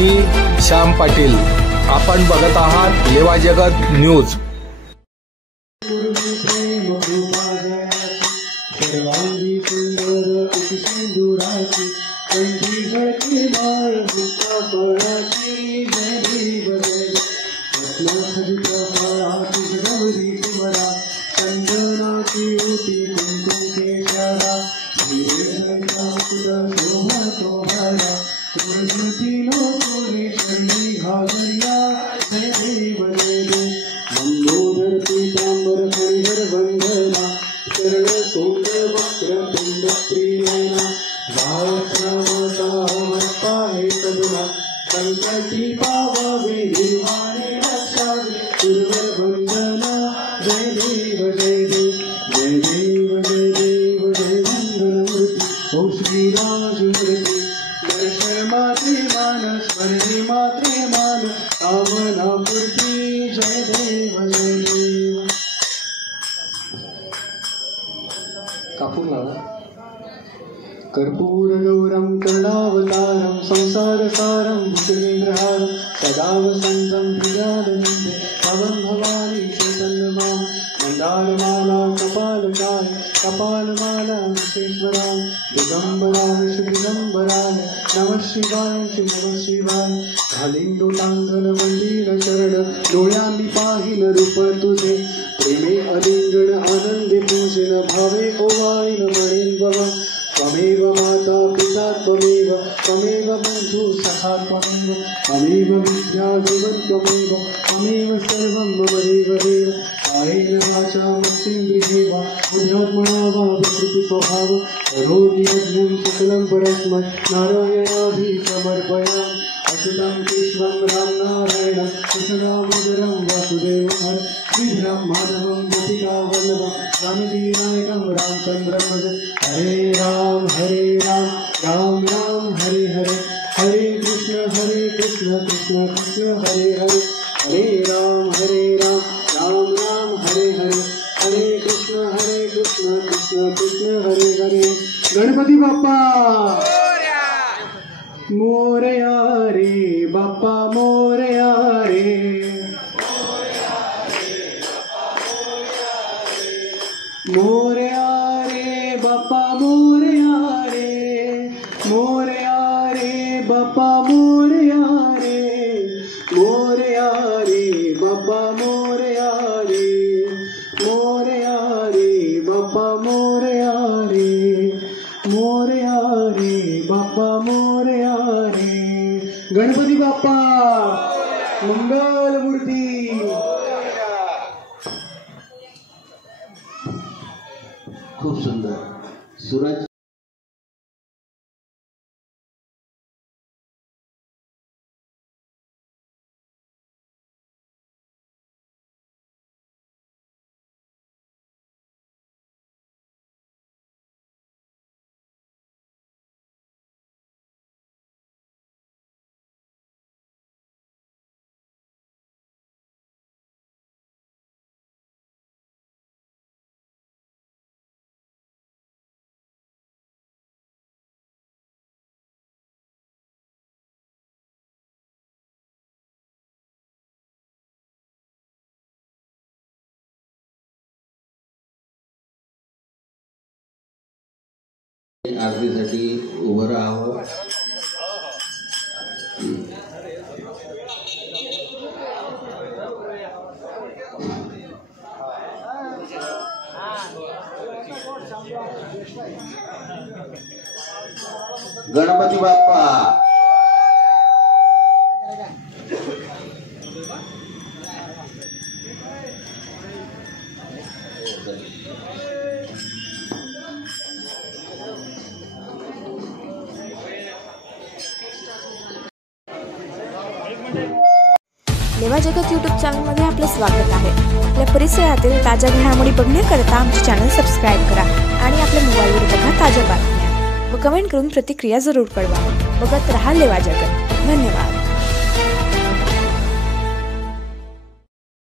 मी श्याम पाटील. आपण बघत आहात लेवा जगत न्यूज. कर्पूर गौरम करुणावतारम संसार सारम भूतग्रहारम सदा वसंतम हृदयानंदे भवं भवानी चैतन्यमां मंदारमाला कपालमाला विश्वेश्वरां दिगंबरां शुदिगंबरां नमः शिवाय घालिंदोटांगण मंदिर शरण डोळ्यांनी पाहिन रूप तुझे प्रेमे अलिंगण आनंदे पूजन भावे ओवाळीन म्हणेन बाबा त्वमेव माता पिता त्वमेव बंधु सखा त्वमेव विद्या जीवन त्वमेव सर्वं मम देव कायेन वाचा मनसेन्द्रियेण बुद्ध्यात्मना वा विकृति स्वभाव करोति यज्ञं सकलं परस्मै नारायणाभि समर्पयामि. अच्युतं केशवं राम नारायणं कृष्णदामोदरं वासुदेवं श्रीराम माधवं गोपिका वल्लभं रामदीनायकं रामचन्द्रं भज. हरे राम राम राम हरे हरे हरे कृष्ण कृष्ण कृष्ण हरे हरे हरे राम राम राम हरे हरे हरे कृष्ण कृष्ण कृष्ण हरे हरे. गणपती बाप्पा मोरया रे बाप्पा मोरया रे. मोरया रे बाप्पा मोरया रे. मोरया रे बाप्पा मोरया रे. मोरया रे बाप्पा मोरया रे. मोरया रे बाप्पा मोरया रे. मोरया रे बाप्पा मोरया रे. गणपती बाप्पा मंगल मूर्ती. खूप सुंदर. सूरज आरतीसाठी उभं राहावं. गणपती बाप्पा लेवा जगत यूट्यूब चॅनलमध्ये आपलं स्वागत आहे. आपल्या परिसरातील ताज्या घडामोडी बघण्याकरता आमचे चॅनल सबस्क्राईब करा आणि आपल्या मोबाईलवर बघा ताज्या बातम्या व कमेंट करून प्रतिक्रिया जरूर कळवा. बघत रहा लेवा जगत. धन्यवाद.